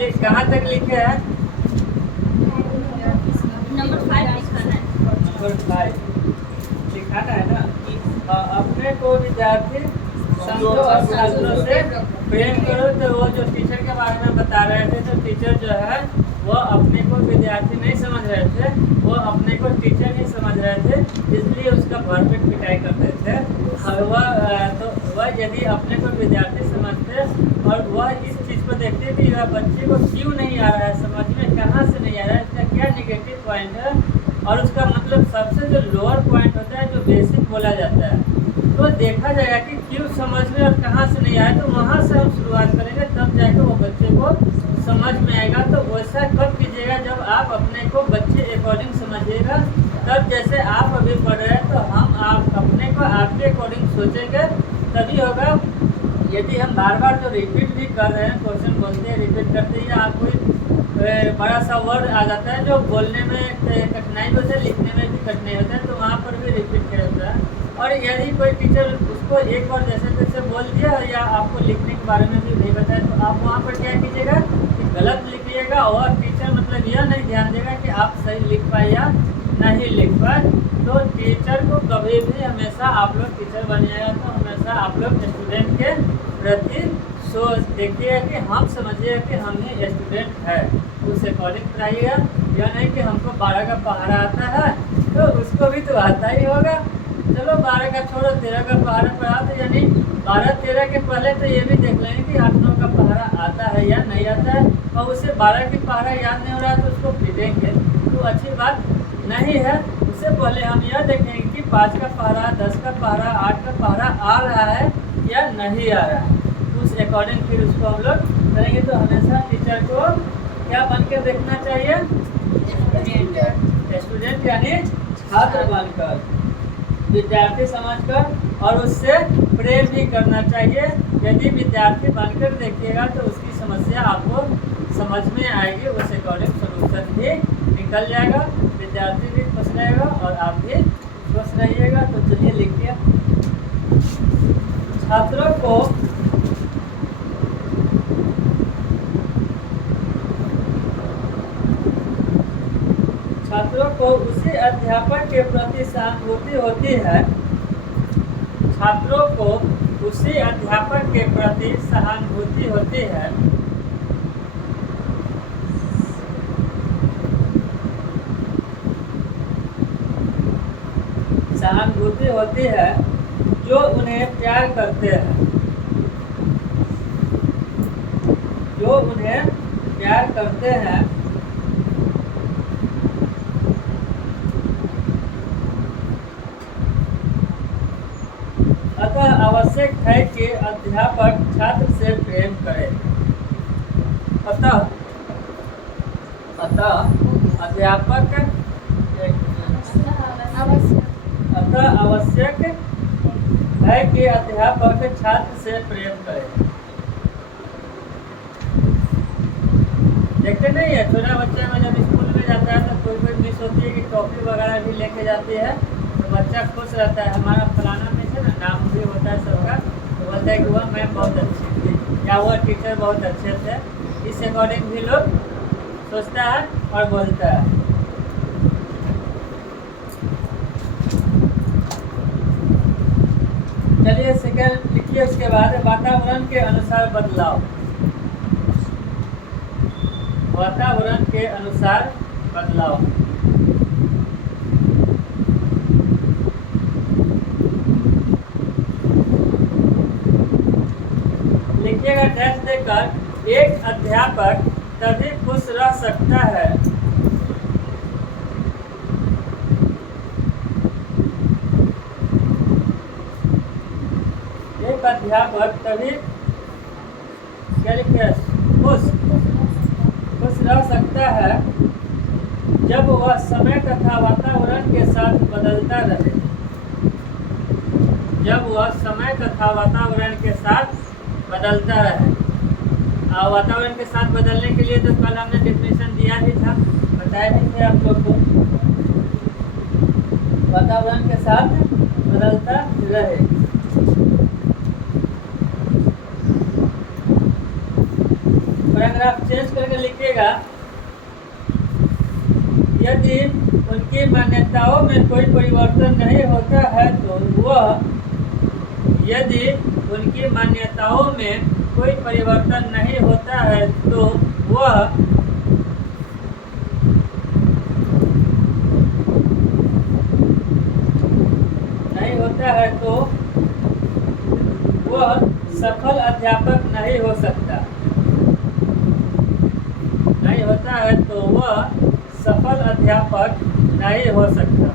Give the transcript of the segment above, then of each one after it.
कहाँ तक लिखे हैं? नंबर 5 लिखाना है। नंबर 5 लिखाना है ना। अपने को विद्यार्थी समझो और छात्रों से प्रेम करो। तो वो जो टीचर के बारे में बता रहे थे, तो टीचर जो है वो अपने को विद्यार्थी नहीं समझ रहे थे, वो अपने को टीचर ही समझ रहे थे, इसलिए उसका भरपेट पिटाई करते थे। और वह यदि अपने को विद्यार्थी समझते और वह इस चीज़ को देखते कि यह बच्चे को क्यों नहीं आ रहा है समझ में, कहाँ से नहीं आ रहा है, इसका क्या निगेटिव पॉइंट है, और उसका मतलब सबसे जो लोअर पॉइंट होता है, जो बेसिक बोला जाता है, तो देखा जाएगा कि क्यों समझ में और कहाँ से नहीं आया, तो वहाँ से हम शुरुआत करेंगे, तब जाकर वो बच्चे को समझ में आएगा। तो वैसा कब कीजिएगा? जब आप अपने को बच्चे अकॉर्डिंग समझिएगा। तब जैसे आप अभी पढ़ रहे हैं, तो हम आप अपने को आपके अकॉर्डिंग सोचेंगे, तभी होगा। यदि हम बार बार जो रिपीट भी कर रहे हैं, क्वेश्चन बोलते हैं रिपीट करते ही आप कोई बड़ा सा वर्ड आ जाता है जो बोलने में कठिनाई होती है, लिखने में भी कठिनाई होता है, तो वहाँ पर भी रिपीट किया जाता है। और यदि कोई टीचर उसको एक बार जैसे तैसे बोल दिया या आपको लिखने के बारे में भी नहीं बताया, तो आप वहाँ पर क्या कीजिएगा कि गलत लिखिएगा, और टीचर मतलब यह नहीं ध्यान देगा कि आप सही लिख पाए या नहीं लिख पाए। तो टीचर को कभी भी हमेशा आप लोग टीचर बनिएगा तो हमेशा आप लोग स्टूडेंट के प्रति सोच देखिएगा कि हम समझिएगा कि हम ही स्टूडेंट है, उस अकॉर्डिंग पढ़ाइएगा। यह नहीं कि हमको 12 का पहाड़ा आता है तो उसको भी तो आता ही होगा, चलो 12 का छोड़ो 13 का पहाड़ा पढ़ा, तो यानी 12-13 के पहले तो ये भी देख लेंगे कि 8-9 का पहाड़ा आता है या नहीं आता है, और उसे 12 की पहाड़ा याद नहीं हो रहा है तो उसको पीटेंगे, तो अच्छी बात नहीं है। उससे पहले हम यह देखेंगे कि 5 का पहाड़ा, 10 का पहाड़ा, 8 का पहाड़ा आ रहा है या नहीं आ रहा है, तो उस अकॉर्डिंग फिर उसको हम लोग करेंगे। तो हमेशा टीचर को क्या बन के देखना चाहिए? स्टूडेंट यानी छात्र बनकर, विद्यार्थी समझकर, और उससे प्रेम भी करना चाहिए। यदि विद्यार्थी बनकर देखिएगा तो उसकी समस्या आपको समझ में आएगी, उस अकॉर्डिंग सोल्यूशन भी निकल जाएगा, विद्यार्थी भी खुश रहेगा और आप भी खुश रहिएगा। तो चलिए लिखिए, छात्रों को उसी अध्यापक के प्रति सहानुभूति होती है। छात्रों को उसी अध्यापक के प्रति सहानुभूति होती है जो उन्हें प्यार करते हैं, जो उन्हें प्यार करते हैं। अतः आवश्यक है कि अध्यापक छात्र से प्रेम करे। अतः आवश्यक है कि अध्यापक छात्र से प्रेम करे। देखते नहीं है, छोटा बच्चा में जब स्कूल में जाता है तो कोई मिस होती है कि टॉफी वगैरह भी लेके जाती है, तो बच्चा खुश रहता है, हमारा फलाना मिस है ना, नाम भी होता है सबका, तो बोलता है कि वह मैम बहुत अच्छी थी या वह टीचर बहुत अच्छे थे। इस अकॉर्डिंग भी लोग सोचता है और बोलता है। चलिए सेकंड लिखिए, उसके बाद वातावरण के अनुसार बदलाव। वातावरण के अनुसार बदलाव। लिखिएगा डैश देकर, एक अध्यापक तभी खुश रह सकता है क्या लिखे, खुश रह सकता है जब वह समय तथा वातावरण के साथ बदलता रहे। जब वह समय तथा वातावरण के साथ बदलता रहे। और वातावरण के साथ बदलने के लिए तो कल हमने डेफिनेशन दिया ही था, बताया भी थे आप लोग को, वातावरण के साथ बदलता रहे। पैराग्राफ चेंज करके लिखिएगा, यदि उनकी मान्यताओं में कोई परिवर्तन नहीं होता है तो वह यदि उनकी मान्यताओं में कोई परिवर्तन नहीं होता है तो वह नहीं होता है तो वह सफल अध्यापक नहीं हो सकता। नहीं होता है तो वह सफल अध्यापक नहीं हो सकता।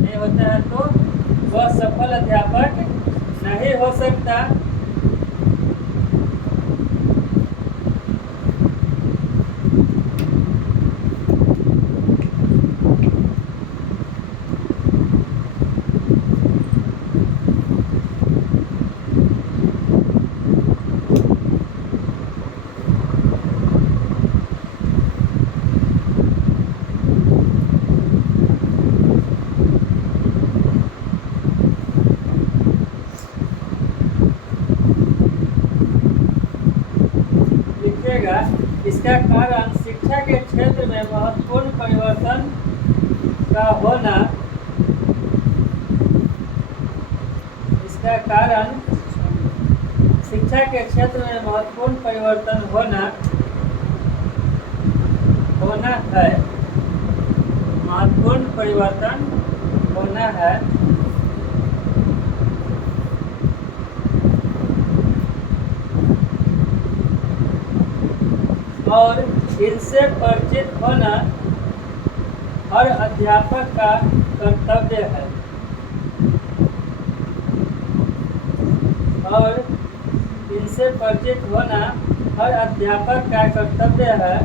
नहीं होता है तो वह सफल अध्यापक नहीं हो सकता। इसका कारण शिक्षा के क्षेत्र में महत्वपूर्ण परिवर्तन का होना। इसका कारण शिक्षा के क्षेत्र में महत्वपूर्ण परिवर्तन होना है। महत्वपूर्ण परिवर्तन होना है। और इनसे परिचित होना हर अध्यापक का कर्तव्य है। और इनसे परिचित होना हर अध्यापक का कर्तव्य है।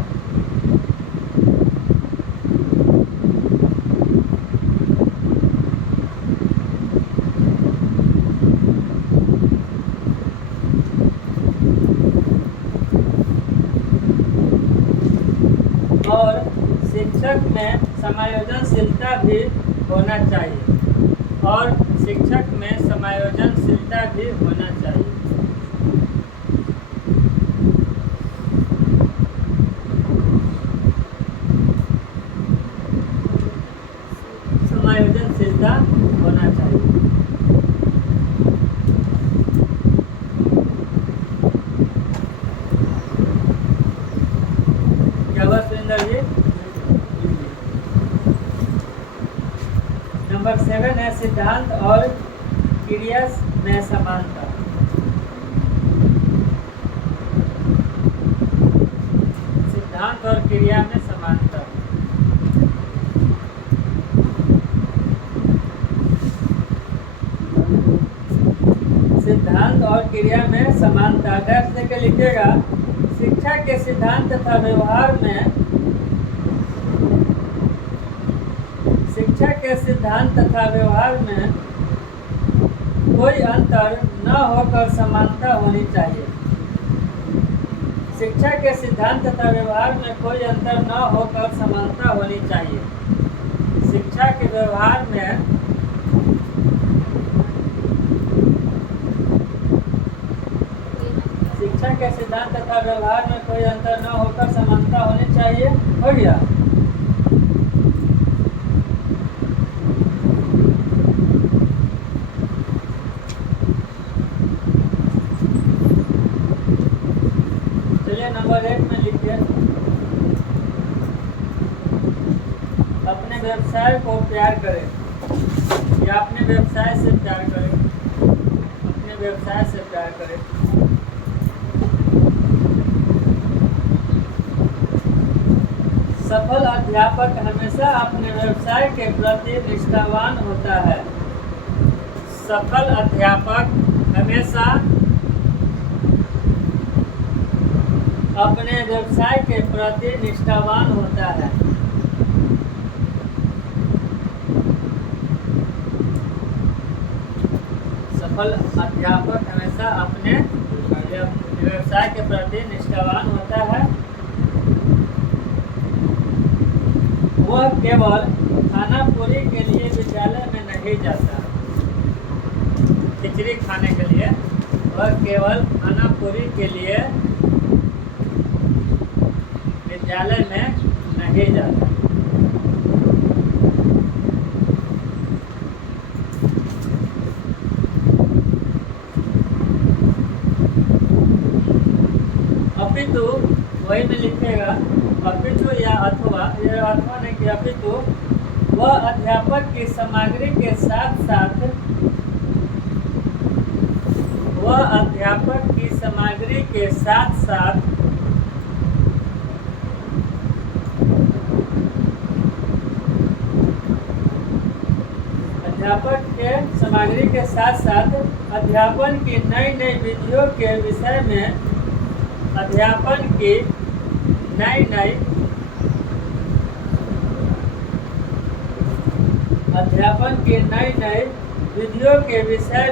और शिक्षक में समायोजनशीलता भी होना चाहिए। और शिक्षक में समायोजनशीलता भी होना चाहिए। समायोजनशीलता होना चाहिए। क्या हुआ सुरेंद्र जी? नंबर 7 है सिद्धांत और क्रिया में समानता। सिद्धांत और क्रिया में समानता। सिद्धांत और क्रिया में समानता डैश देके लिखिएगा। शिक्षा के सिद्धांत तथा व्यवहार में कोई अंतर न होकर समानता होनी चाहिए। शिक्षा के सिद्धांत तथा व्यवहार में कोई अंतर न होकर समानता होनी चाहिए। शिक्षा के व्यवहार में शिक्षा के सिद्धांत तथा व्यवहार में कोई अंतर न होकर समानता होनी चाहिए। हो गया। चलिए नंबर 1 में लिखिए। अपने व्यवसाय को प्यार करें या अपने व्यवसाय से प्यार करें। अपने व्यवसाय से प्यार करें। सफल अध्यापक हमेशा अपने व्यवसाय के प्रति निष्ठावान होता है। सफल अध्यापक हमेशा अपने व्यवसाय के प्रति निष्ठावान होता है। सफल अध्यापक हमेशा अपने व्यवसाय के प्रति निष्ठावान होता है। वह केवल खाना पूरी के लिए विद्यालय में नहीं जाता। खिचड़ी खाने के लिए, वह केवल खाना पूरी के लिए विद्यालय में नहीं जाता। अपितु वही में लिखेगा अपितु या अथवा, यह अथवा नहीं कि अपितु वह अध्यापक की सामग्री के साथ साथ अध्यापन की नई नई विधियों के विषय में अध्यापन की नई नई विधियों के विषय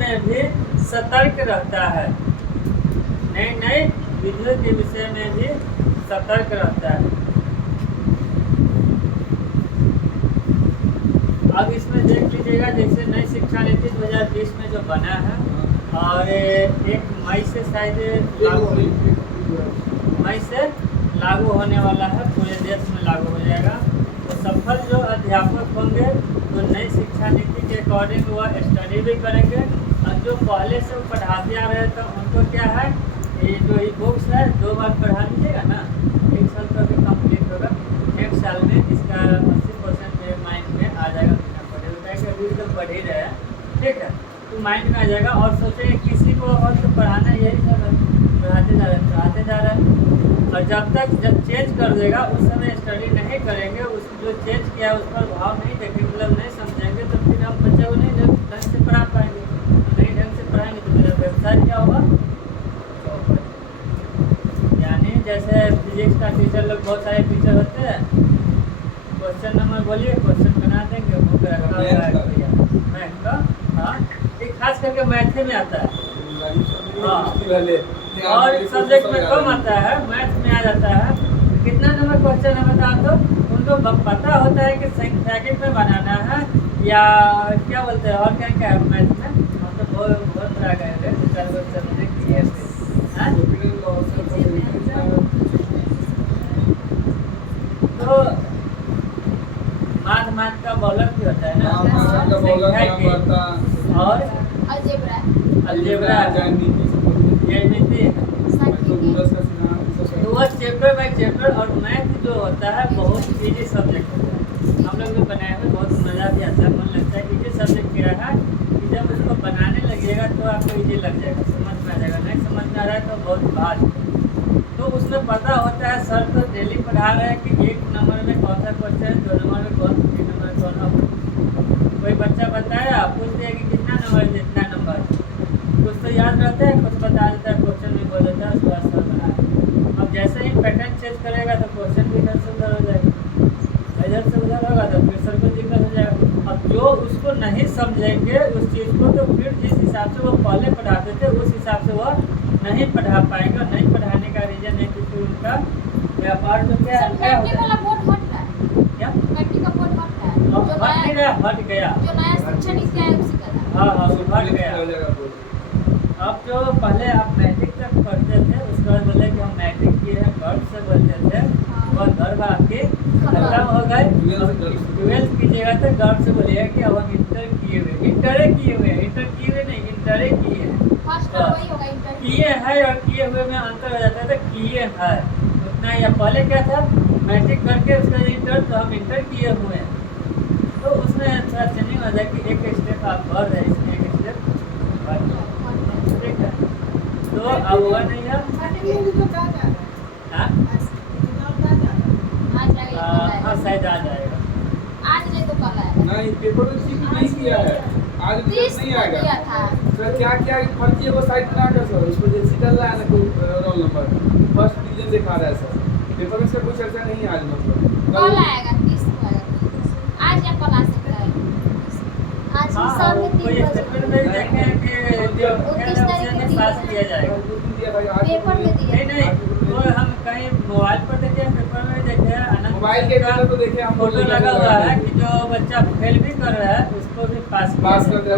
में भी सतर्क रहता है। नई नई विधियों के विषय में भी सतर्क रहता है। अब इसमें देख लीजिएगा, जैसे नई शिक्षा नीति 2020 में जो बना है और 1 मई से शायद लागू होने वाला है, पूरे देश में लागू हो जाएगा। तो सफल जो अध्यापक होंगे तो नई शिक्षा नीति के अकॉर्डिंग वह स्टडी भी करेंगे, और जो पहले से पढ़ाते आ रहे थे उनको क्या है, ये जो ई बुक्स है 2 बार पढ़ा लीजिएगा ना, 1 साल का भी कंप्लीट होगा, 1 साल में इसका 80% मेरे माइंड में आ जाएगा। बिना पढ़े होता है कि अभी तो पढ़ ही रहे हैं, ठीक है, तो माइंड में आ जाएगा। और सोचेंगे किसी को और तो पढ़ाना यही सब है, पढ़ाते जा रहे हैं। और जब चेंज कर देगा उस समय स्टडी नहीं करेंगे, उस जो चेंज किया है उस पर भाव नहीं देखेंगे, मतलब नहीं समझेंगे, तो फिर हम बच्चे को नहीं ढंग से पढ़ा पाएंगे। नहीं ढंग से पढ़ाएंगे तो मेरा व्यवसाय क्या होगा, यानी जैसे फिजिक्स का टीचर लोग, बहुत सारे टीचर होते हैं, क्वेश्चन नंबर बोलिए, क्वेश्चन बना देंगे, वो मैथ का, हाँ, एक खास करके मैथ में आता है, हाँ, और सब्जेक्ट में कम आता है, मैथ में आ जाता है। कितना नंबर क्वेश्चन है बता दो, उनको पता होता है कि संख्यात्मक में बनाना है या क्या बोलते हैं, और क्या क्या है मैथ में, हम तो बहुत बड़ा गए थे, तो माथ का बॉलर भी होता है ना, और अलजेब्रा ज्यामिति, तो वह चैप्टर बाय चैप्टर। और मैथ जो होता है बहुत इजी सब्जेक्ट होता है, हम लोग भी बनाए हुए, बहुत मज़ा भी आता है, मन लगता है कि इजी सब्जेक्ट क्या है कि जब उसको बनाने लगेगा तो आपको इजी लग जाएगा, समझ में आ जाएगा। नहीं समझ में आ रहा है तो बहुत बात, तो उसमें पता होता है सर तो डेली पढ़ा रहे हैं कि 1 नंबर में कौन सा क्वेश्चन है, 2 नंबर में कौन, 3 नंबर में कौन। कोई बच्चा बताया, पूछ दिया कि कितना नंबर है, इतना नंबर, कुछ तो याद रहता है, कुछ बता देता है, क्वेश्चन भी बोल देता है, उसके बाद सर बनाया। अब जैसे ही पैटर्न चेंज करेगा तो क्वेश्चन भी इधर से उधर हो जाएगा, इधर से उधर होगा तो फिर सर को दिक्कत हो जाएगा। अब जो उसको नहीं समझेंगे उस चीज़ को, तो फिर जिस हिसाब से वो पहले पढ़ाते थे उस हिसाब से वो नहीं पढ़ा पाएंगे। नहीं पढ़ाने का रीजन है कि फिर उनका व्यापार तो क्या होता है, क्या हट गया, हाँ, हट गया। अब जो पहले आप मैट्रिक तक पढ़ते थे, उसके बाद बोले कि हम मैट्रिक किए हैं, गर्व से बोलते थे, वह गर्व आपके खत्म हो गए। 12th की जगह तक गर्व से बोलिएगा कि अब हम इंटर किए हुए नहीं, इंटरे किए हैं। किए हैं और किए हुए में अंतर हो जाता है, तो किए हैं उतना, या पहले क्या था, मैट्रिक करके उसका इंटर, तो हम इंटर किए हुए हैं, तो उसमें थोड़ा चेंजिंग हो जाए कि एक स्टेप आप बढ़ रहे हैं, इसमें एक स्टेप बढ़ रहे, ठीक है। तो अब हुआ नहीं है, हाँ शायद आ जाएगा, आज नहीं तो कल आएगा। नहीं, पेपर में ठीक नहीं किया है, आज नहीं आएगा सर। क्या क्या फर्जी है वो साइड बना कर सर, उसको जैसे चल रहा है ना, कोई रोल नंबर फर्स्ट डिवीजन दिखा रहा है सर, पेपर में से कोई चर्चा नहीं आज, मतलब कल आएगा, 30 को आएगा, आज या कल आ सकता है। आज हाँ, शाम में 3 कोई बजे स्टेटमेंट में देखें कि जो ऑप्शन में पास किया जाएगा। पेपर में दिया। नहीं वो हम कहीं मोबाइल पर देखे, पेपर में देखे, मोबाइल के अंदर तो देखे हम, फोटो लगा हुआ है कि जो बच्चा फेल भी कर रहा है उसको भी पास कर दिया।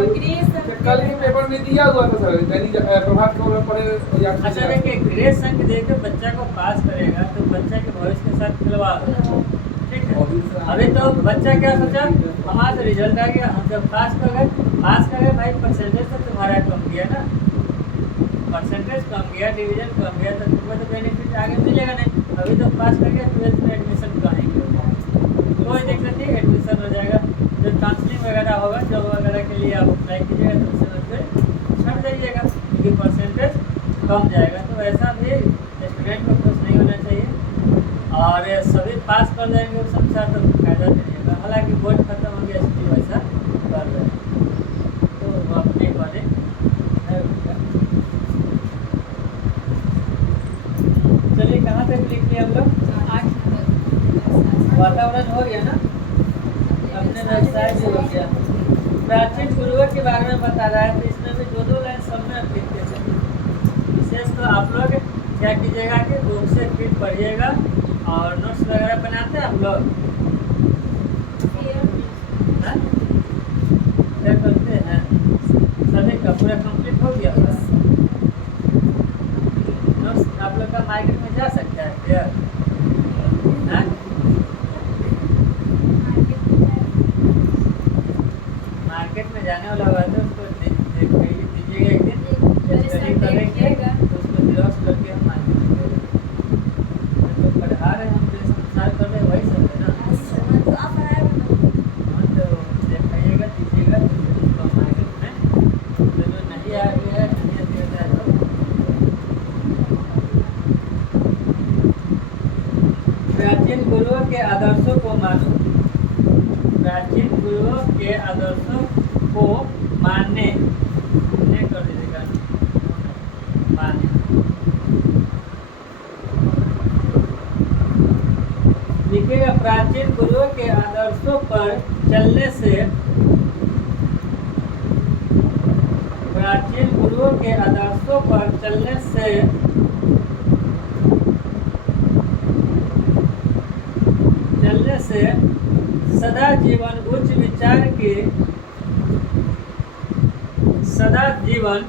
कल के पेपर में दिया हुआ था सर, दैनिक प्रभात खबर में पढ़े। अच्छा देखिए, ग्रेस अंक देकर बच्चा को पास करेगा तो बच्चा के भविष्य के साथ खिलवाड़ होगा। ठीक है, अभी तो बच्चा क्या सोचा, हमारा तो रिजल्ट आ गया, हम जब पास कर गए भाई, परसेंटेज तो तुम्हारा कम गया ना, परसेंटेज कम गया, डिवीजन कम गया, तो तुम्हें तो बेनिफिट आगे मिलेगा नहीं। अभी तो पास कर गया, 12th में एडमिशन कहीं कोई दिक्कत नहीं, एडमिशन हो जाएगा। जो काउंसलिंग वगैरह होगा, जॉब वगैरह के लिए आप अप्लाई कीजिएगा तो उससे फिर छट जाइएगा, क्योंकि परसेंटेज कम जाएगा। तो ऐसा भी स्टूडेंट को खुश नहीं होना चाहिए, और सभी पास कर जाएंगे उस अनुसार तो फायदा नहीं होगा। हालांकि बोर्ड खत्म हो गया, इसलिए वैसा कर रहे हैं, तो वो अपने बने है उनका। चलिए, कहाँ तक लिख लिया हम लोग? वातावरण हो गया ना, अपने व्यवसाय भी हो गया। प्राचीन गुरुओं के बारे में बता रहा है, तो इसमें भी दो लाइन सब में लिखते थे। विशेष तो आप लोग क्या कीजिएगा कि बुक से फिर पढ़िएगा, और नोट्स वगैरह बनाते हैं आप लोग, क्या करते हैं? सभी का पूरा कंप्लीट हो गया होगा। नोट्स आप लोग का मार्केट में जा सकता है क्या? मार्केट में जाने वाला हुआ तो उसको दीजिएगा एक दिन, स्टडी करेंगे तो उसको जेरॉक्स करके हम मार्केट में देंगे। तो पढ़ा रहे हम जो संसार कर रहे वही सब है ना, हाँ तो दिखाइएगा, दीजिएगा तो उसको मार्केट में, तो जो नहीं आ गया है, नहीं आता है तो प्राचीन गुरुओं के आदर्शों को मानो। प्राचीन गुरुओं के आदर्शों को मानने कर दीजिएगा, माने। लिखिएगा, प्राचीन गुरुओं के आदर्शों पर चलने से, प्राचीन गुरुओं के आदर्शों पर चलने से सदा जीवन उच्च विचार के, सदा जीवन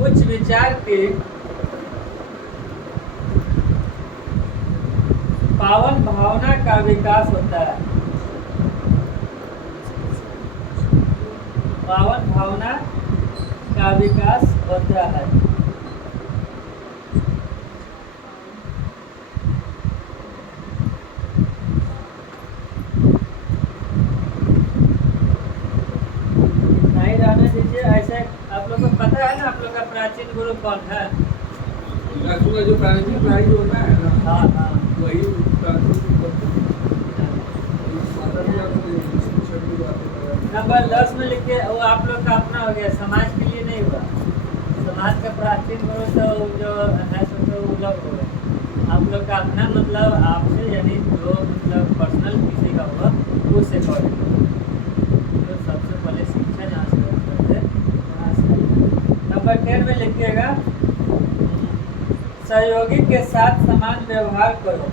उच्च विचार के पावन भावना का विकास होता है। पावन भावना का विकास होता है। नहीं रहने दीजिए ऐसे। आप लोग को पता है ना, आप लोग का प्राचीन गुरु कौन है? जो प्राचीन भाई होता है ना, हाँ हाँ, वही नंबर 10 में लिखिए। वो आप लोग का अपना हो गया, समाज के लिए नहीं हुआ। समाज का प्राचीन गुरु तो जो है तो वो लोग हो गए। आप लोग का अपना मतलब आपसे, यानी जो मतलब पर्सनल किसी का हुआ उससे पढ़े, तो सबसे पहले शिक्षा जहाँ से करते वहाँ से। नंबर 10 में लिखिएगा, सहयोगी के साथ समान व्यवहार करो।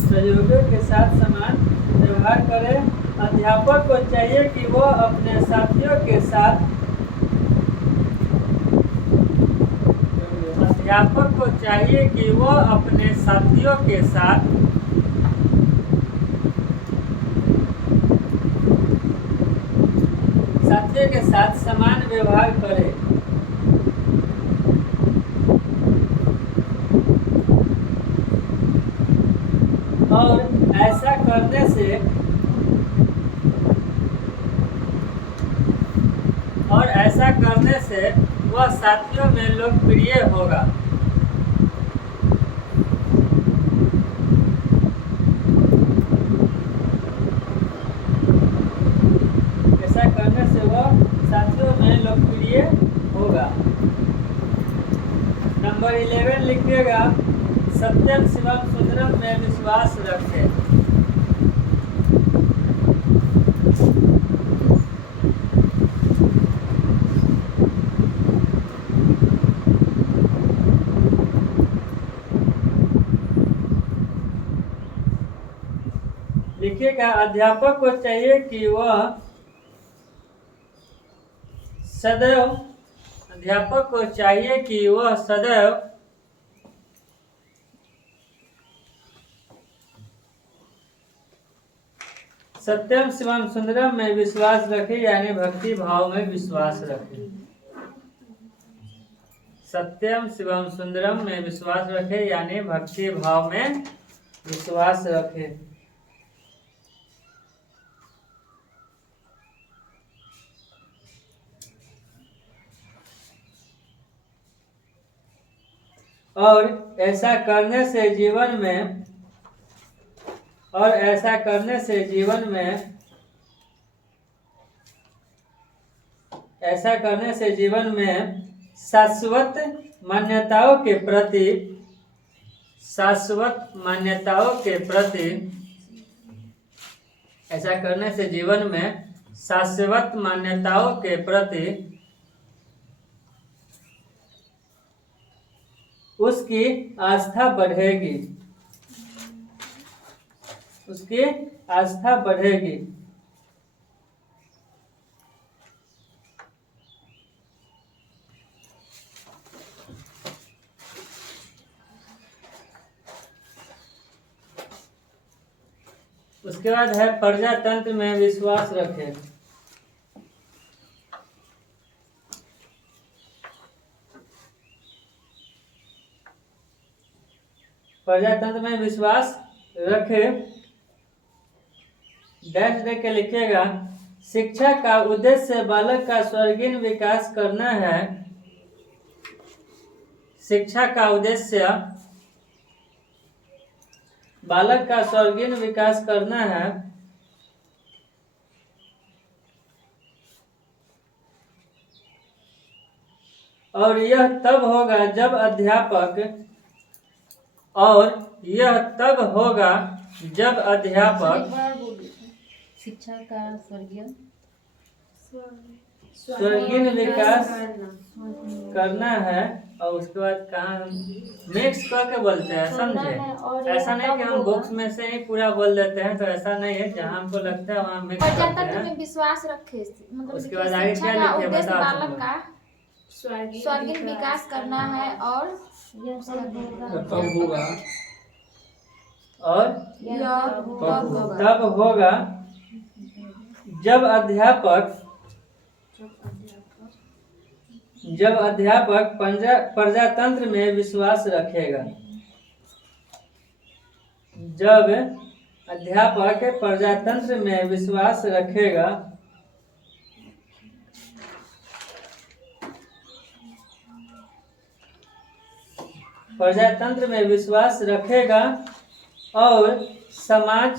सहयोगियों के साथ समान व्यवहार करें। अध्यापक को चाहिए कि वो अपने साथियों के साथ, अध्यापक को चाहिए कि वो अपने साथियों के साथ समान व्यवहार करे। और ऐसा करने से वह साथियों में लोकप्रिय होगा। ऐसा करने से वह साथियों में लोकप्रिय होगा। नंबर 11 लिखिएगा, सत्यम शिवम सुंदरम में विश्वास रखें। लिखिएगा, अध्यापक को चाहिए कि वह सदैव, अध्यापक को चाहिए कि वह सदैव सत्यम शिवम सुंदरम में विश्वास रखे, यानी भक्ति भाव में विश्वास रखे। सत्यम शिवम सुंदरम में विश्वास रखे, यानी भक्ति भाव में विश्वास रखे। और ऐसा करने से जीवन में, और ऐसा करने से जीवन में, ऐसा करने से जीवन में शाश्वत मान्यताओं के प्रति, शाश्वत मान्यताओं के प्रति, ऐसा करने से जीवन में शाश्वत मान्यताओं के प्रति उसकी आस्था बढ़ेगी, उसकी आस्था बढ़ेगी। उसके बाद है प्रजातंत्र में विश्वास रखें। प्रजातंत्र में विश्वास रखे, डैश दे के लिखिएगा, शिक्षा का उद्देश्य बालक का सर्वांगीण विकास करना है। शिक्षा का उद्देश्य बालक का सर्वांगीण विकास करना है। और यह तब होगा जब अध्यापक, और यह तब होगा जब अध्यापक शिक्षा का सर्वांगीण विकास करना है। और उसके बाद कहाँ मिक्स करके बोलते हैं, समझे? ऐसा नहीं कि हम बुक्स में से ही पूरा बोल देते हैं, तो ऐसा नहीं है, जहाँ हमको लगता है वहाँ मिक्स करते हैं। में विश्वास रखे, मतलब उसके बाद आगे क्या लिखे उद्देश्य बता बालक का सर्वांगीण विकास करना है। और तब होगा, और तब होगा जब अध्यापक, जब अध्यापक प्रजातंत्र में विश्वास रखेगा। जब अध्यापक प्रजातंत्र में विश्वास रखेगा, प्रजातंत्र में विश्वास रखेगा और समाज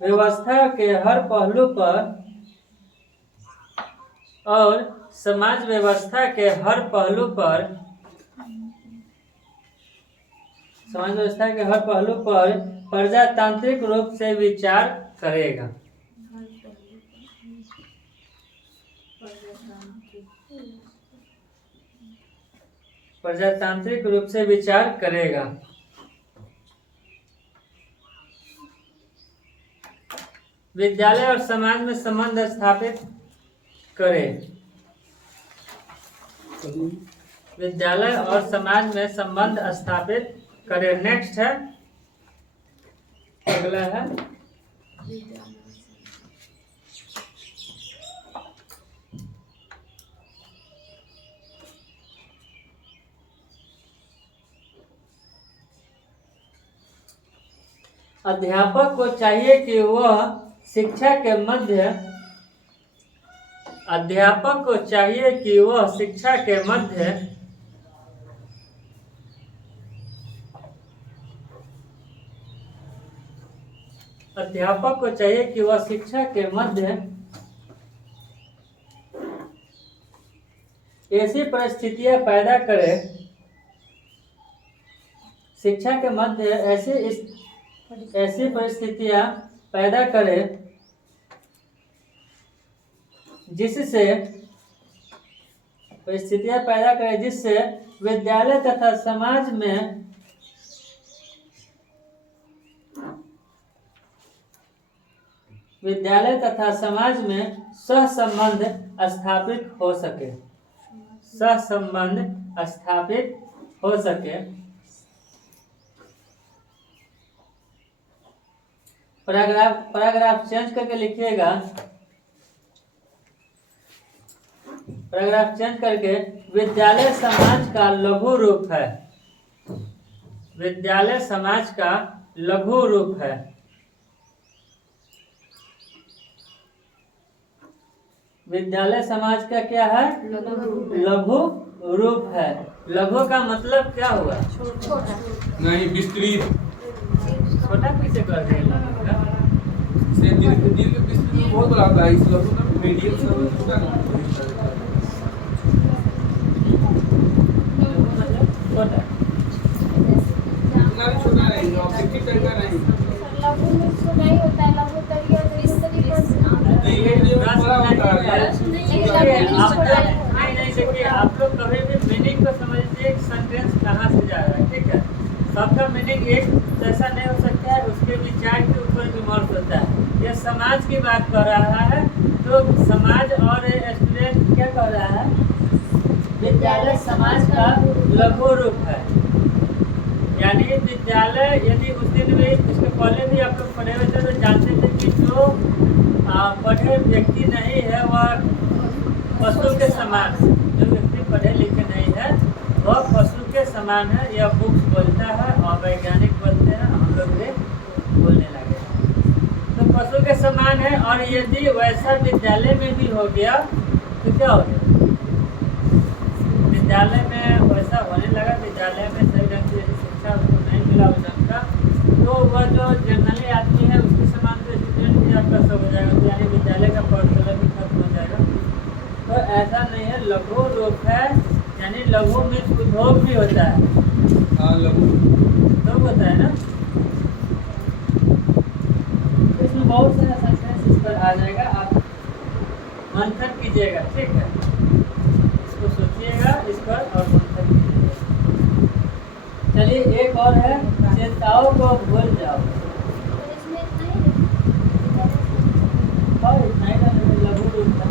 व्यवस्था के हर पहलू पर, और समाज व्यवस्था के हर पहलू पर, समाज व्यवस्था के हर पहलू पर प्रजातांत्रिक रूप से विचार करेगा। प्रजातांत्रिक रूप से विचार करेगा। विद्यालय और समाज में संबंध स्थापित करे। विद्यालय और समाज में संबंध स्थापित करे। नेक्स्ट है, अगला है अध्यापक को चाहिए कि वह शिक्षा के मध्य, अध्यापक को चाहिए कि वह शिक्षा के मध्य अध्यापक को चाहिए कि वह शिक्षा के मध्य ऐसी परिस्थितियां पैदा करे, शिक्षा के मध्य ऐसी परिस्थितियां पैदा करे जिससे विद्यालय तथा समाज में विद्यालय तथा समाज में सहसंबंध स्थापित हो सके, सहसंबंध स्थापित हो सके। पैराग्राफ चेंज करके लिखिएगा, पैराग्राफ चेंज करके विद्यालय समाज का लघु रूप है, विद्यालय समाज का लघु रूप है। विद्यालय समाज का क्या है? लघु रूप है। लघु का मतलब क्या हुआ? छोटा। नहीं, विस्तृत। छोटा कैसे कर रहे हैं? से दिल के विस्तृत बहुत बड़ा आता है, इस लघु में मीडियम सब छोटा ना छोटा, इतना भी छोटा नहीं, ऑब्जेक्टिव टाइप का नहीं। लघु में तो नहीं होता है, लघु तरीका तो इस तरीके से बड़ा होता है। नहीं देखिए, आप लोग कभी भी मीनिंग को समझिए, एक सेंटेंस कहाँ से जा रहा है, ठीक है। सबका मीनिंग एक जैसा नहीं हो सकता है, उसके विचार के ऊपर विमर्श होता है। ये समाज की बात कर रहा है, तो समाज और स्टूडेंट क्या कर रहा है? विद्यालय समाज का लघु रूप है। यानी विद्यालय, यदि उस दिन भी, इसके पहले भी आप लोग पढ़े हुए थे तो जानते थे कि जो पढ़े व्यक्ति नहीं है वह पशु के समान है। जो व्यक्ति पढ़े लिखे नहीं है वह पशु के समान है। यह बुक्स बोलता है और वैज्ञानिक बोलते हैं, हम लोग भी बोलने लगे। तो पशु के समान है, और यदि वैसा विद्यालय में भी हो गया तो क्या हो गया? विद्यालय में वैसा होने लगा, विद्यालय में सही ढंग से शिक्षा उसको नहीं मिला उस ढंग का, तो वह जो जनरली आदमी है उसके समान तो स्टूडेंट भी आपका सब हो जाएगा, यानी विद्यालय का पाठशाला भी खत्म हो जाएगा। तो ऐसा नहीं है, लघु रूप है, यानी लघु में उद्योग भी होता है। हाँ, लघु उद्योग होता है ना, इसमें बहुत सारा सेंटेंस इस पर आ जाएगा, आप मंथन कीजिएगा, ठीक है। इसको सोचिएगा इस पर और मंथन कीजिएगा। चलिए एक और है, चिंताओं को भूल जाओ। इसमें नहीं और इतना ही ना, लघु रूप था।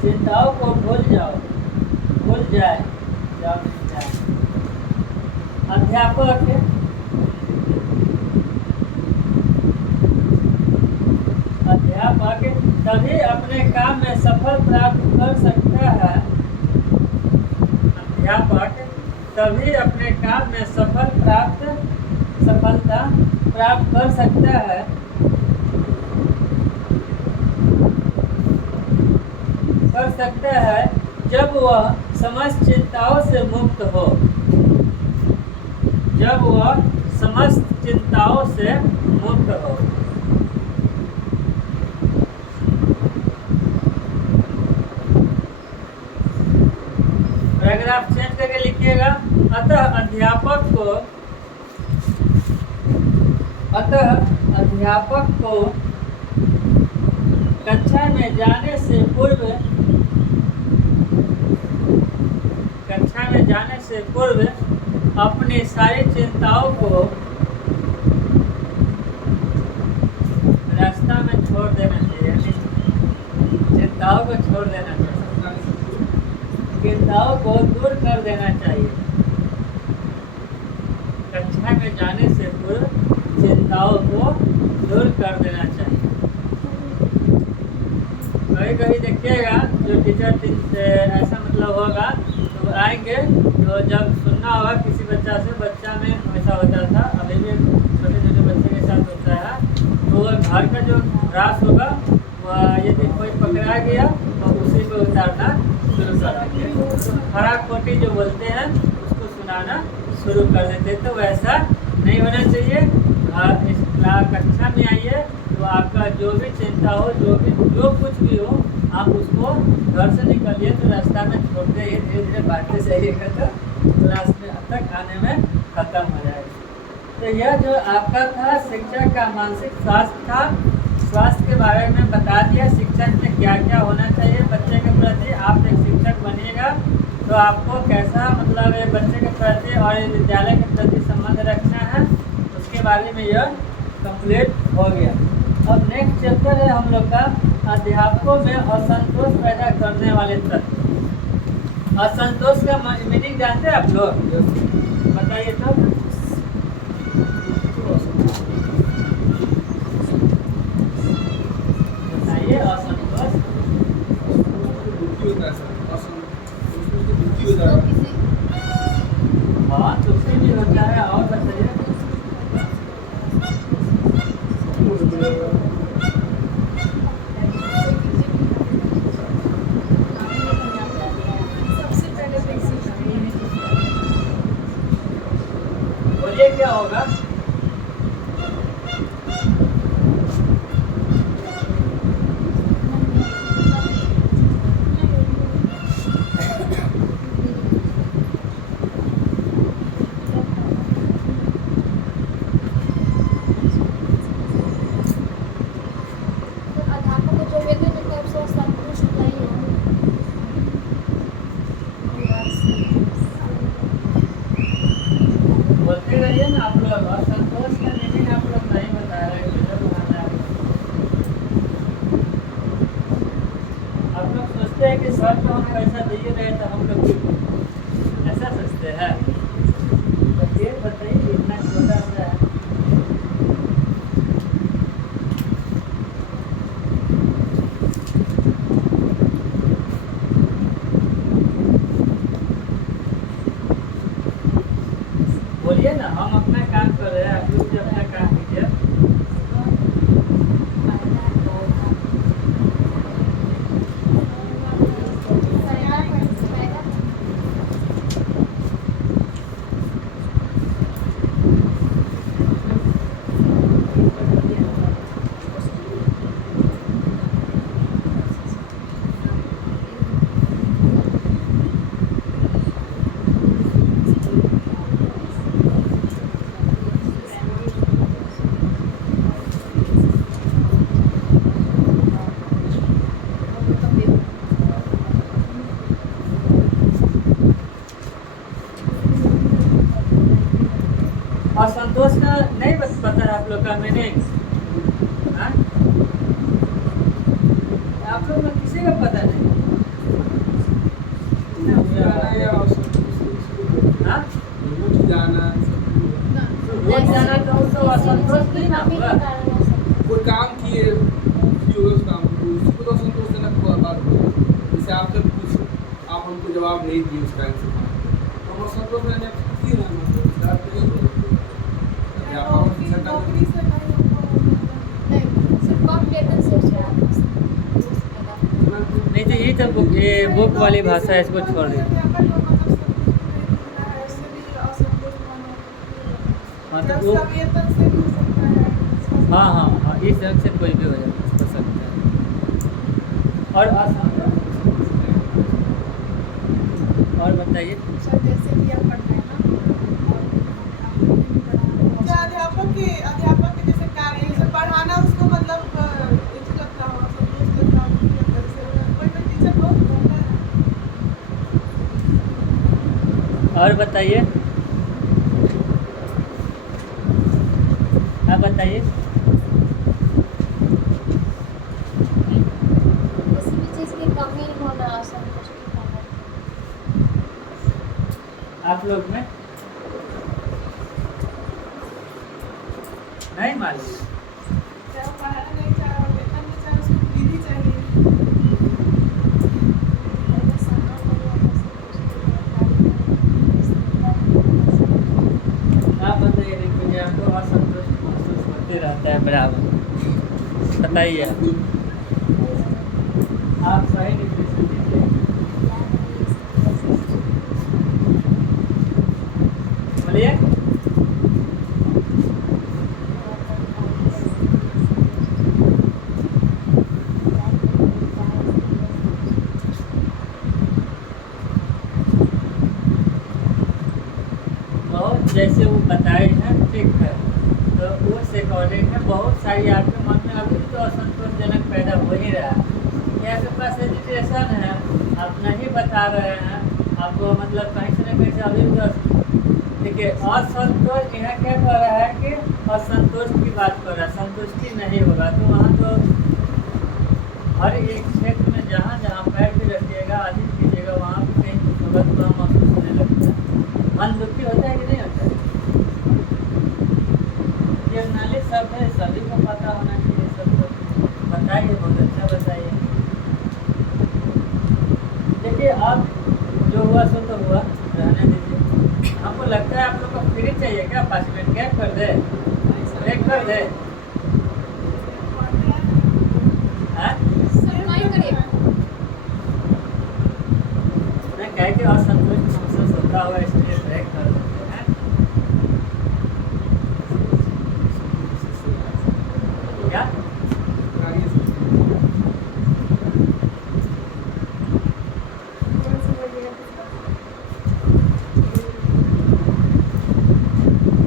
चिंताओं को भूल जाओ, भूल जाए, जाओ नहीं जाए। अध्यापक तभी अपने काम में सफल प्राप्त कर सकता है। अध्यापक तभी अपने काम में सफलता प्राप्त कर सकता है जब वह समस्त चिंताओं से मुक्त हो, जब वह समस्त चिंताओं से मुक्त हो। पैराग्राफ चेंज करके लिखिएगा, अतः अध्यापक को कक्षा में जाने से पूर्व अपनी सारी चिंताओं को रास्ता में छोड़ देना चाहिए, चिंताओं को छोड़ देना चाहिए, चिंताओं को दूर कर देना चाहिए। कक्षा में जाने से पूर्व चिंताओं को दूर कर देना चाहिए। कभी देखिएगा जो टीचर ऐसा मतलब होगा, तो आएंगे तो जब सुनना होगा किसी बच्चा में ऐसा होता था, अभी भी छोटे छोटे बच्चे के साथ होता है, तो घर का जो रास होगा वह यदि कोई पकड़ा गया तो उसी को उतारना शुरू कर देंगे। खरा खोटी जो बोलते हैं उसको सुनाना शुरू कर देते। तो वैसा नहीं होना चाहिए। इस कक्षा में आइए तो आपका जो भी चिंता हो, जो कुछ भी हो, आप उसको घर से निकलिए तो रास्ता में छोड़ते ही धीरे धीरे बांटते जाइएगा तो क्लास में तक आने में खत्म हो जाएगा। तो यह जो आपका था शिक्षक का मानसिक स्वास्थ्य था, स्वास्थ्य के बारे में बता दिया, शिक्षक में क्या क्या होना चाहिए बच्चे के प्रति। आप एक शिक्षक बनिएगा तो आपको कैसा मतलब ये बच्चे के प्रति और ये विद्यालय के प्रति संबंध रखना है, उसके बारे में यह कंप्लीट हो गया। अब नेक्स्ट चैप्टर है हम लोग का अध्यापकों में असंतोष पैदा करने वाले तत्व। असंतोष का मीनिंग जानते हैं आप लोग? बताइए तो। बताइए असंतोष। हाँ दुखी भी होता है। और बताइए। बोलिए क्या होगा? अध्यापक को जो वेतन मिलता है उससे संतुष्ट नहीं है। बोलते रहिए ना आप लोग। असंतोष का मीनिंग आप लोग नहीं बता रहे। मुझे बताना है। आप लोग सोचते हैं कि सर को हम पैसा दिए रहे तो हम लोग ऐसा सोचते हैं। बताइए इतना छोटा सा है। बोलिए ना, हम अपना काम कर रहे हैं, आप लोग भी अपना काम कीजिए। असंतोष का नहीं पता है आप लोग का मीनिंग? हाँ? आप लोग में किसी का पता नहीं? हाँ? रोज जाना तो उसको असंतोष नहीं ना होगा। कोई काम किए उस काम को, उसको तो संतोषजनक बात हो। जैसे आपसे कुछ आप हमको जवाब नहीं दिए उस टाइम से, तो हम असंतोष में किए ना नहीं तो यही तो बुक वाली भाषा है, इसको छोड़ दीजिए। हाँ तो वो हाँ हाँ हाँ इस ढंग से कोई भी हो सकता है। और और बताइए। अध्यापक के जैसे कार्य जैसे पढ़ाना उसको मतलब लगता हो, संतोष लगता हो, कोई टीचर बहुत होता है। और बताइए। हाँ बताइए। किसी भी चीज की कमी होना असंतुष्ट होना। आप लोग में नहीं मालूम? चाहे पढ़ाना नहीं चाहे वेतन नहीं चाहे उसको विधि चाहिए। आप बताइए। देखिए आपको असंतोष महसूस होते रहता है बराबर। बताइए आप सही निर्देशन दीजिए। बोलिए। बहुत जैसे वो बताए हैं ठीक है, तो उस अकॉर्डिंग है बहुत सारी आपके मन में अभी तो असंतोषजनक पैदा हो ही रहा है कि आपके पास एजुकेशन है, आप नहीं बता रहे हैं, आपको मतलब कहीं से न कहीं से अभी देखिए असंतोष यहाँ क्या कर रहा है कि असंतोष की बात कर रहा है, संतुष्टि नहीं होगा तो वहाँ तो हर एक क्षेत्र में जहाँ जहाँ पैर भी रखिएगा अधिक कीजिएगा वहाँ भी कहीं कुछ होगा तो वहाँ महसूस होने लगता है, मन दुखी होता है कि नहीं होता है। ये नाली शब्द है, सभी को पता होना चाहिए, सबको बताइए, बहुत अच्छा बताइए। देखिए अब जो हुआ सो तो हुआ, रहने दीजिए। हमको लगता है आप लोग को फ्री चाहिए क्या, 5 मिनट गैप कर दे, ब्रेक कर दे। हाँ? मैं कह के असंतुष्ट महसूस होता हुआ इसलिए ब्रेक कर देते हैं। क्या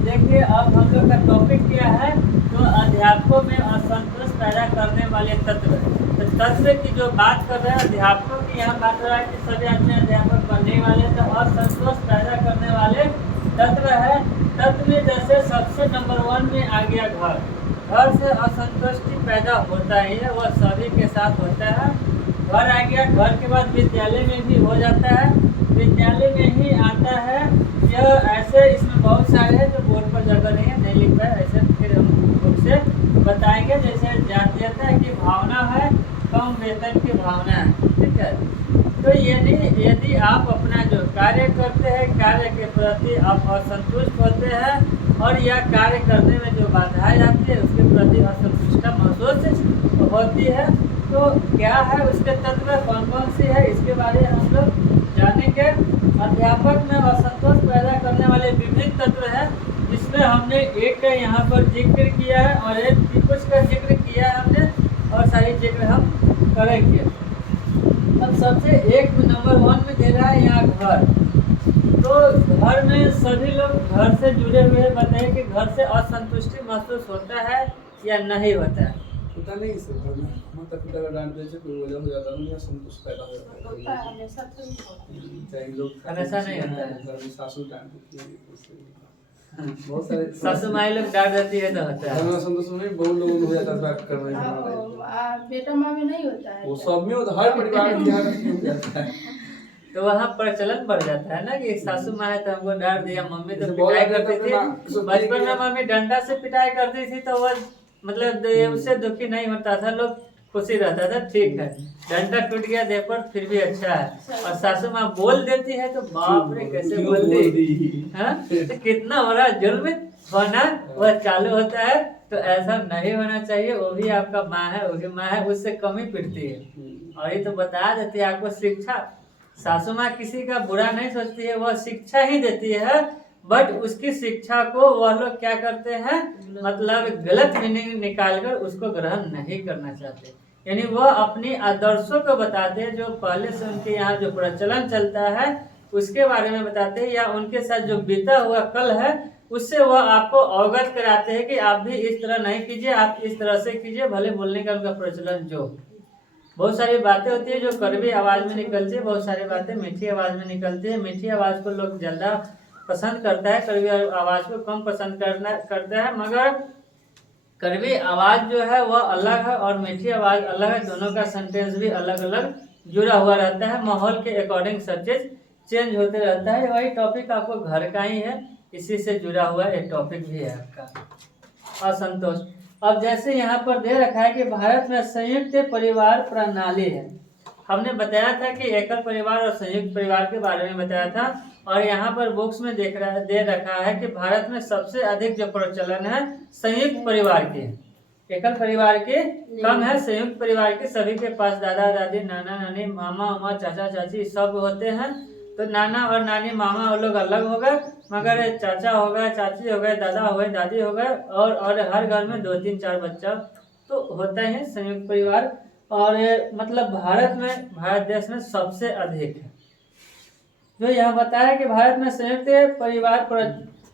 देखिए अब हम लोग का टॉपिक क्या है, तो अध्यापकों में असंतोष पैदा करने वाले तत्व। तो तत्व की जो बात कर रहे हैं अध्यापकों की, यहाँ बात हो रहा है कि सभी आदमी अध्यापक बनने वाले, तो असंतोष पैदा करने वाले तत्व है। तत्व में जैसे सबसे नंबर 1 में आ गया घर। घर से असंतुष्टि पैदा होता ही है, वह सभी के साथ होता है। घर आ गया, घर के बाद विद्यालय में भी हो जाता है, विद्यालय में ही आता है। यह ऐसे इसमें बहुत सारे हैं जो बोर्ड पर जगह नहीं है, नहीं लिख पाए, ऐसे फिर हम बुक से बताएंगे। जैसे जातीयता की भावना है, कम वेतन की भावना है, ठीक है। तो यदि आप अपना जो कार्य करते हैं, कार्य के प्रति आप असंतुष्ट होते हैं और यह कार्य करने में जो बाधाएं आती है उसके प्रति असंतुष्टता महसूस होती है, तो क्या है उसके तत्व कौन कौन सी है, इसके बारे में हम लोग जानेंगे। अध्यापक में असंतोष पैदा करने वाले विभिन्न तत्व हैं, जिसमें हमने एक का यहाँ पर जिक्र किया है और एक कुछ का जिक्र किया है हमने, और सारी जिक्र हम करेंगे। अब सबसे एक नंबर 1 में दे रहा है यहाँ घर। तो घर में सभी लोग घर से जुड़े हुए बताइए कि घर से असंतुष्टि महसूस होता है या नहीं होता है। पता नहीं इसे घर में माता पिता का डांट देने से कोई वजह हो जाता है, उन्हें संतोष पैदा हो जाता है। हमेशा तो नहीं होता। चाहे लोग हमेशा नहीं होता है। घर में सासू डांट देती है, उससे बहुत सारे सासू माई लोग डांट देती है तो होता घर है। में संतोष में बहुत लोगों को हो जाता है बात करने में। बेटा माँ में नहीं होता है वो सब में होता, हर परिवार में यहाँ नहीं हो जाता है। तो वहाँ प्रचलन बढ़ जाता है ना कि सासू माँ है तो हमको डांट दिया, मम्मी तो जैसे पिटाई बहुत करती थी। ज्यादा बचपन में मम्मी डंडा से पिटाई करती थी तो वह मतलब उससे दुखी नहीं होता था, लोग खुशी रहता था, ठीक है डंडा टूट गया देह पर फिर भी अच्छा है। और सासू माँ बोल देती है तो बाप रे कैसे बोल दी, हाँ? तो कितना बड़ा जुल्म होना वह चालू होता है। तो ऐसा नहीं होना चाहिए, वो भी आपका माँ है, वो भी माँ है, उससे कम ही पिटती है। और ये तो बता देती है आपको शिक्षा, सासू माँ किसी का बुरा नहीं सोचती है, वह शिक्षा ही देती है, बट उसकी शिक्षा को वह लोग क्या करते हैं, मतलब गलत मीनिंग निकालकर उसको ग्रहण नहीं करना चाहते। यानी वह अपनी आदर्शों को बताते हैं, जो पहले से उनके यहाँ जो प्रचलन चलता है उसके बारे में बताते हैं, या उनके साथ जो बीता हुआ कल है उससे वह आपको अवगत कराते हैं कि आप भी इस तरह नहीं कीजिए, आप इस तरह से कीजिए, भले बोलने का उनका प्रचलन जो बहुत सारी बातें होती है जो कड़वी आवाज में निकलती है, बहुत सारी बातें मीठी आवाज में निकलती है। मीठी आवाज को लोग ज्यादा पसंद करता है, कड़वी आवाज को कम पसंद करता है, मगर कड़वी आवाज जो है वह अलग है और मीठी आवाज अलग है, दोनों का सेंटेंस भी अलग अलग जुड़ा हुआ रहता है, माहौल के अकॉर्डिंग सब चीज चेंज होते रहता है। वही टॉपिक आपको घर का ही है, इसी से जुड़ा हुआ एक टॉपिक भी है आपका असंतोष। अब जैसे यहाँ पर दे रखा है कि भारत में संयुक्त परिवार प्रणाली है, हमने बताया था कि एकल परिवार और संयुक्त परिवार के बारे में बताया था, और यहाँ पर बुक्स में दे रखा है कि भारत में सबसे अधिक जो प्रचलन है संयुक्त परिवार के, एकल परिवार के कम है, संयुक्त परिवार के सभी के पास दादा दादी नाना नानी मामा मामा चाचा चाची सब होते हैं। तो नाना और नानी मामा वो लोग अलग हो गए, मगर चाचा हो गए, चाची हो गए, दादा हो गए, दादी हो गए, और हर घर में 2-3-4 बच्चा तो होता ही है संयुक्त परिवार। और मतलब भारत देश में सबसे अधिक है। जो यहाँ बताया कि भारत में संयुक्त परिवार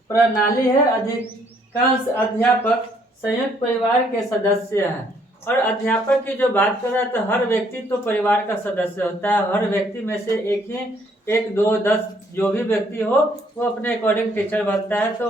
प्रणाली है, अधिकांश अध्यापक संयुक्त परिवार के सदस्य हैं। और अध्यापक की जो बात कर रहा है, तो हर व्यक्ति तो परिवार का सदस्य होता है। हर व्यक्ति में से एक 2 10 जो भी व्यक्ति हो वो अपने अकॉर्डिंग टीचर बनता है। तो